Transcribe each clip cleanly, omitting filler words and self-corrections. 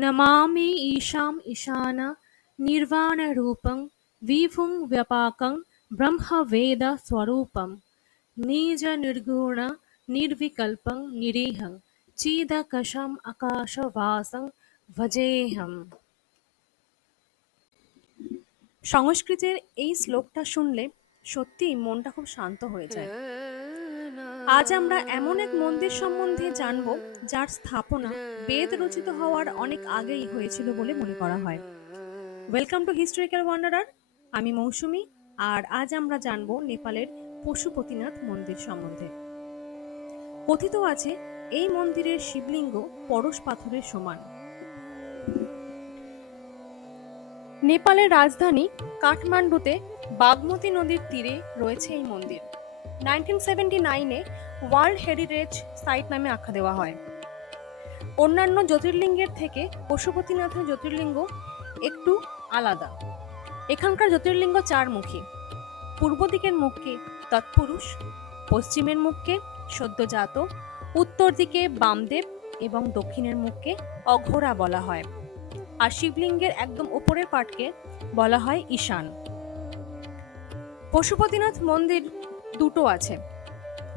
नमामि ईशाम् ईशान निर्वाणरूपं विभुं व्यापकं ब्रह्मवेदस्वरूपं निजनिर्गुण निर्विकल्पं निरीहं चिदकशम् আকাশবাসং ভজেহম। সংস্কৃতের এই শ্লোকটা শুনলে সত্যিই মনটা খুব শান্ত হয়ে যায়। আজ আমরা এমন এক মন্দির সম্বন্ধে জানব যার স্থাপনা বেদ রচিত হওয়ার অনেক আগেই হয়েছিল বলে মনে করা হয়। Welcome to historical wanderer. আমি মৌসুমী, আর আজ আমরা জানব নেপালের পশুপতিনাথ মন্দির সম্বন্ধে। কথিত আছে এই মন্দিরের শিবলিঙ্গ পরশ পাথরের সমান। নেপালের রাজধানী কাঠমান্ডুতে বাগমতী নদীর তীরে রয়েছে এই মন্দির। 1979-এ ওয়ার্ল্ড হেরিটেজ সাইট নামে আখ্যা দেওয়া হয়। অন্যান্য জ্যোতির্লিঙ্গের থেকে পশুপতিনাথের জ্যোতির্লিঙ্গ একটু আলাদা। এখানকার জ্যোতির্লিঙ্গ চারমুখী। পূর্ব দিকের মুখকে তৎপুরুষ, পশ্চিমের মুখকে সদ্যজাত, উত্তর দিকে বামদেব এবং দক্ষিণের মুখকে অঘোরা বলা হয়। আর শিবলিঙ্গের একদম উপরের পাটকে বলা হয় ঈশান। পশুপতিনাথ মন্দির দুটো আছে,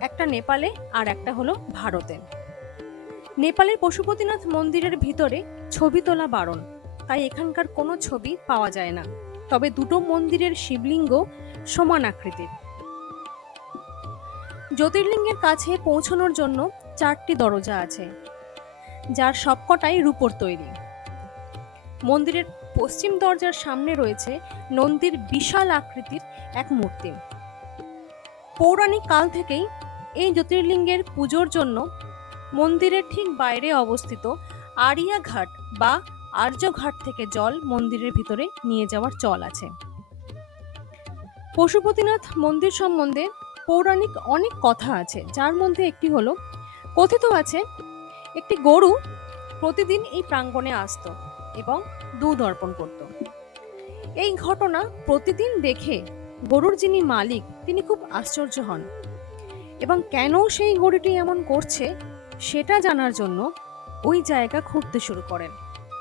একটা নেপালে আর একটা হলো ভারতে। নেপালের পশুপতিনাথ মন্দিরের ভিতরে ছবি তোলা বারণ, তাই এখানকার কোনো ছবি পাওয়া যায় না। তবে দুটো মন্দিরের শিবলিঙ্গ সমান আকৃতির। জ্যোতির্লিঙ্গের কাছে পৌঁছানোর জন্য 4টি দরজা আছে, যার সবকটাই রূপোর তৈরি। মন্দিরের পশ্চিম দরজার সামনে রয়েছে নন্দীর বিশাল আকৃতির এক মূর্তি। পৌরাণিক কাল থেকেই এই জ্যোতির্লিঙ্গের পুজোর জন্য মন্দিরের ঠিক বাইরে অবস্থিত আরিয়াঘাট বা আর্যঘাট থেকে জল মন্দিরের ভিতরে নিয়ে যাওয়ার চল আছে। পশুপতিনাথ মন্দির সম্বন্ধে পৌরাণিক অনেক কথা আছে, যার মধ্যে একটি হলো, কথিত আছে একটি গরু প্রতিদিন এই প্রাঙ্গণে আসতো এবং দুধ অর্পণ করত। এই ঘটনা প্রতিদিন দেখে গরুর যিনি মালিক তিনি খুব আশ্চর্য হন এবং কেন সেই গরুটি এমন করছে সেটা জানার জন্য ওই জায়গা খুঁড়তে শুরু করেন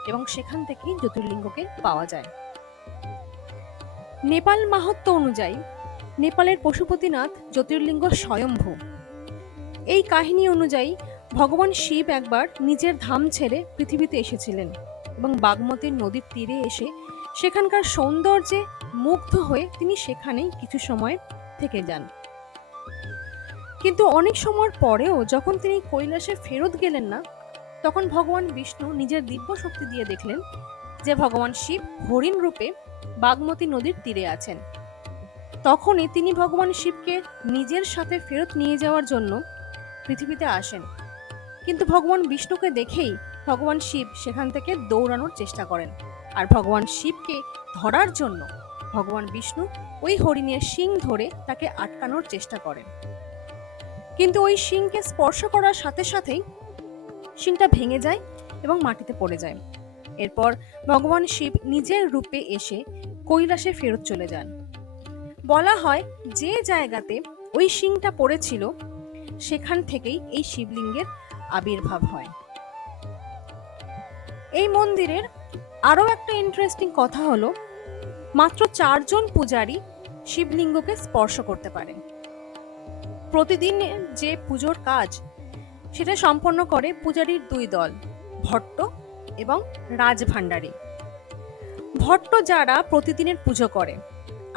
এবং সেখান থেকেই জ্যোতির্লিঙ্গকে পাওয়া যায়। নেপাল মাহাত্ম্য অনুযায়ী নেপালের পশুপতিনাথ জ্যোতির্লিঙ্গ স্বয়ম্ভূ। এই কাহিনী অনুযায়ী ভগবান শিব একবার নিজের ধাম ছেড়ে পৃথিবীতে এসেছিলেন এবং বাগমতীর নদীর তীরে এসে সেখানকার সৌন্দর্যে মুগ্ধ হয়ে তিনি সেখানেই কিছু সময় থেকে যান। কিন্তু অনেক সময়ের পরেও যখন তিনি কৈলাসে ফেরত গেলেন না, তখন ভগবান বিষ্ণু নিজের দিব্য শক্তি দিয়ে দেখলেন যে ভগবান শিব হরিণ রূপে বাগমতী নদীর তীরে আছেন। তখনই তিনি ভগবান শিবকে নিজের সাথে ফেরত নিয়ে যাওয়ার জন্য পৃথিবীতে আসেন। কিন্তু ভগবান বিষ্ণুকে দেখেই ভগবান শিব সেখান থেকে দৌড়ানোর চেষ্টা করেন, আর ভগবান শিবকে ধরার জন্য ভগবান বিষ্ণু ওই হরিণের শিং ধরে তাকে আটকানোর চেষ্টা করেন। কিন্তু ওই শিংকে স্পর্শ করার সাথে সাথেই শিংটা ভেঙে যায় এবং মাটিতে পড়ে যায়। এরপর ভগবান শিব নিজের রূপে এসে কৈলাসে ফেরত চলে যান। বলা হয় যে জায়গাতে ওই শিংটা পড়েছিল সেখান থেকেই এই শিবলিঙ্গের আবির্ভাব হয়। এই মন্দিরের আরো একটা ইন্টারেস্টিং কথা হলো, মাত্র 4 জন পূজারী শিবলিঙ্গকে স্পর্শ করতে পারে। প্রতিদিনের যে পুজোর কাজ সেটা সম্পন্ন করে পূজারীর 2 দল, ভট্ট এবং রাজভান্ডারী। ভট্ট যারা প্রতিদিনের পুজো করে,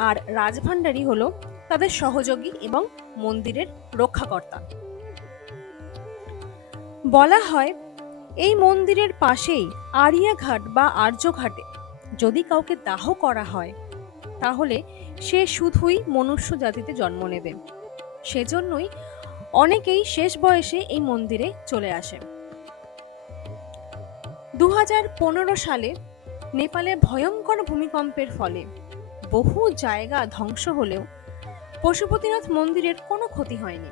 আর রাজভান্ডারী হলো তাদের সহযোগী এবং মন্দিরের রক্ষাকর্তা। বলা হয় এই মন্দিরের পাশেই আরিয়াঘাট বা আর্যঘাটে যদি কাউকে দাহ করা হয় তাহলে সে শুধুই মনুষ্য জাতিতে জন্ম নেবে। সেজন্যই অনেকেই শেষ বয়সে এই মন্দিরে চলে আসে। 2015 সালে নেপালে ভয়ঙ্কর ভূমিকম্পের ফলে বহু জায়গা ধ্বংস হলেও পশুপতিনাথ মন্দিরের কোনো ক্ষতি হয়নি।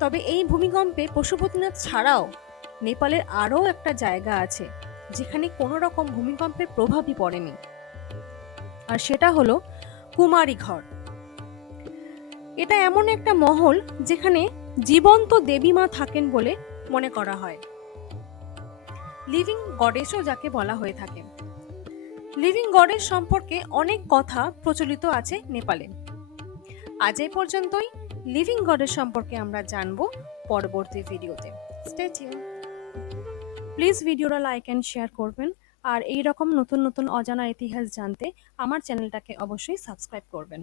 তবে এই ভূমিকম্পে পশুপতিনাথ ছাড়াও নেপালের আরও একটা জায়গা আছে যেখানে কোনো রকম ভূমিকম্পের প্রভাবই পড়েনি, আর সেটা হলো কুমারী ঘর। এটা এমন একটা মহল যেখানে জীবন্ত দেবী মা থাকেন বলে মনে করা হয়। লিভিং গডেসও যাকে বলা হয়ে থাকে। লিভিং গডেস সম্পর্কে অনেক কথা প্রচলিত আছে নেপালে। আজ এই পর্যন্তই। লিভিং গডেস সম্পর্কে আমরা জানবো পরবর্তী ভিডিওতে। Stay tune. প্লিজ ভিডিওটা লাইক অ্যান্ড শেয়ার করবেন, আর এই রকম নতুন নতুন অজানা ইতিহাস জানতে আমার চ্যানেলটাকে অবশ্যই সাবস্ক্রাইব করবেন।